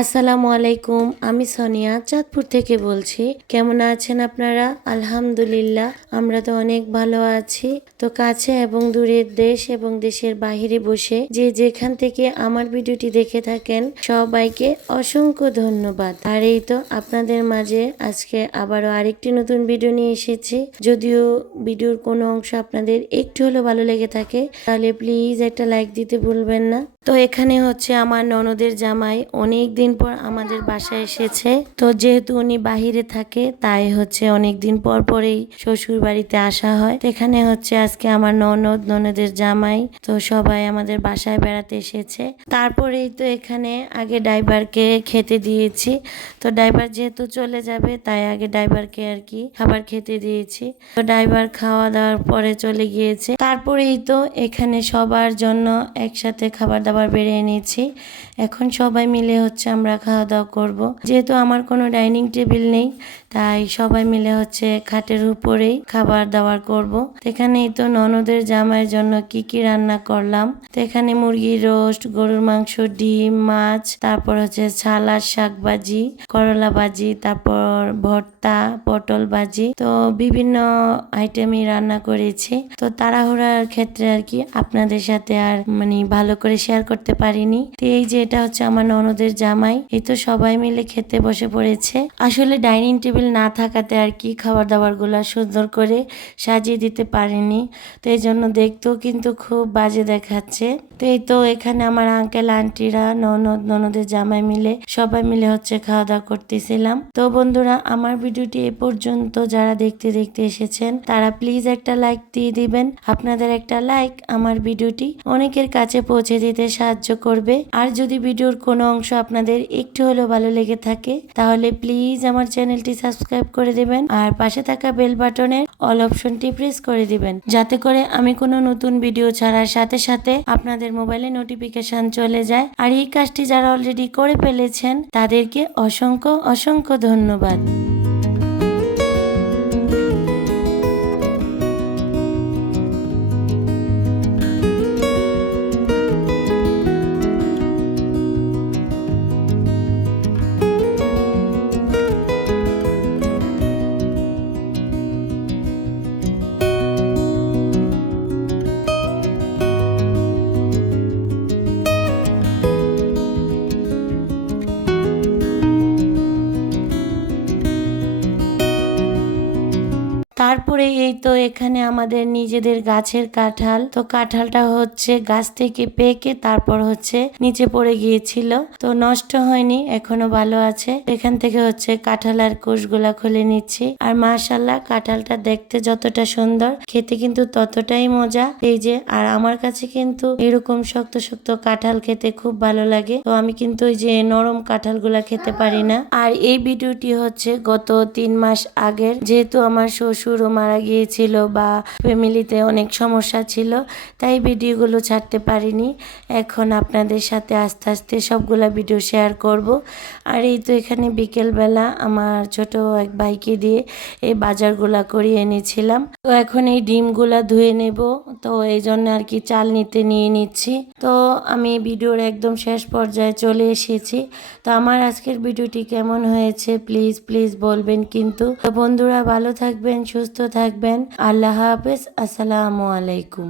আসসালামু আলাইকুম, আমি সোনিয়া চাঁদপুর থেকে বলছি। কেমন আছেন আপনারা? আলহামদুলিল্লাহ, আমরা তো অনেক ভালো আছি। তো কাছে এবং দূরের দেশ এবং দেশের বাহিরে বসে যে যেখান থেকে আমার ভিডিওটি দেখে থাকেন, সবাইকে অসংখ্য ধন্যবাদ। আর এই তো আপনাদের মাঝে আজকে আবারও আরেকটি নতুন ভিডিও নিয়ে এসেছি। যদিও ভিডিওর কোনো অংশ আপনাদের একটু হলেও ভালো লেগে থাকে, তাহলে প্লিজ একটা লাইক দিতে ভুলবেন না। তো এখানে হচ্ছে আমার ননদের জামাই অনেক দিন পর আমাদের বাসায় এসেছে। তো যেহেতু উনি বাহিরে থাকে, তাই হচ্ছে অনেক দিন পর পরেই শ্বশুর বাড়িতে আসা হয়। তো এখানে হচ্ছে আজকে আমার ননদ, ননদের জামাই, তো সবাই আমাদের বাসায় বেড়াতে এসেছে। তারপরেই তো এখানে আগে ড্রাইভারকে খেতে দিয়েছি। তো ড্রাইভার যেহেতু চলে যাবে, তাই আগে ড্রাইভারকে আর কি খাবার খেতে দিয়েছি। তো ড্রাইভার খাওয়া দাওয়ার পরে চলে গিয়েছে। তারপরেই তো এখানে সবার জন্য একসাথে খাবার দাবার বেড়ে এনেছি এখন সবাই মিলে হচ্ছে আমরা খাওয়া দাওয়া করব। যেহেতু আমার কোনো ডাইনিং টেবিল নেই, তাই সবাই মিলে হচ্ছে খাটের উপরেই খাবার দাবার করব। এখানেই তো ননদের জামাইয়ের জন্য কি কি রান্না করলাম। তো এখানে মুরগির রোস্ট, গরুর মাংস, ডিম, মাছ, তারপর হচ্ছে ছালার শাক ভাজি করলা ভাজি, তারপর ভর্তা, পটল ভাজি। তো বিভিন্ন আইটেমই রান্না করেছি। তো তাড়াহুড়ার ক্ষেত্রে আর কি আপনাদের সাথে আর মানে ভালো করে শেয়ার করতে পারিনি। তো এই যে এটা হচ্ছে আমার ননদের জামাই, এই তো সবাই মিলে খেতে বসে পড়েছে। আসলে ডাইনিং টেবিল না থাকাতে আর কি খাবার দাবারগুলা সুন্দর করে সাজিয়ে দিতে পারিনি। তো এই জন্য দেখতেও কিন্তু খুব বাজে দেখাচ্ছে। তো এই তো এখানে আমার আঙ্কেল আন্টিরা ননদ, ননদের জামাই মিলে সবাই মিলে হচ্ছে খাওয়া দাওয়া করতেছিলাম। তো বন্ধুরা, আমার ভিডিওটি এ পর্যন্ত। যারা দেখতে দেখতে এসেছেন, তারা প্লিজ একটা লাইক দিয়ে দিবেন। আপনাদের একটা লাইক আমার ভিডিওটি অনেকের কাছে পৌঁছে দিতে সাহায্য করবে। আর যদি ভিডিওর কোনো অংশ আপনাদের একটু হলেও ভালো লেগে থাকে, তাহলে প্লিজ আমার চ্যানেলটি সাবস্ক্রাইব করে দেবেন আর পাশে থাকা বেল বাটনের অল অপশনটি প্রেস করে দিবেন। যাতে করে আমি কোনো নতুন ভিডিও ছাড়ার সাথে সাথে আপনাদের মোবাইলে নোটিফিকেশন চলে যায়। আর এই কাজটি যারা অলরেডি করে ফেলেছেন, তাদেরকে অসংখ্য অসংখ্য ধন্যবাদ। তারপরে এই তো এখানে আমাদের নিজেদের গাছের কাঁঠাল। তো কাঁঠালটা হচ্ছে গাছ থেকে পেকে তারপর হচ্ছে নিচে পড়ে গিয়েছিল। তো নষ্ট হয়নি, এখনও ভালো আছে। এখান থেকে হচ্ছে কাঁঠাল আর কোষগুলা খুলে নিচ্ছি। আর মাশাল্লাহ কাঁঠালটা দেখতে যতটা সুন্দর, খেতে কিন্তু ততটাই মজা। এই যে, আর আমার কাছে কিন্তু এরকম শক্ত শক্ত কাঁঠাল খেতে খুব ভালো লাগে। তো আমি কিন্তু ওই যে নরম কাঁঠালগুলা খেতে পারি না। আর এই ভিডিওটি হচ্ছে গত তিন মাস আগের। যেহেতু আমার শ্বশুরও মারা গিয়েছিল বা ফ্যামিলিতে অনেক সমস্যা ছিল, তাই ভিডিওগুলো ছাড়তে পারিনি। এখন আপনাদের সাথে আস্তে আস্তে সবগুলা ভিডিও শেয়ার করব। আর এই তো এখানে বিকেলবেলা আমার ছোট এক ভাইকে দিয়ে এই বাজারগুলা করিয়ে এনেছিলাম। তো এখন এই ডিমগুলা ধুয়ে নেব, তো এই জন্য আর কি চাল নিতে নিয়ে নিচ্ছি। তো আমি ভিডিওর একদম শেষ পর্যায়ে চলে এসেছি। তো আমার আজকের ভিডিওটি কেমন হয়েছে প্লিজ প্লিজ বলবেন কিন্তু। বন্ধুরা ভালো থাকবেন, সুস্থ থাকবেন। আল্লাহ হাফেজ, আসসালামু আলাইকুম।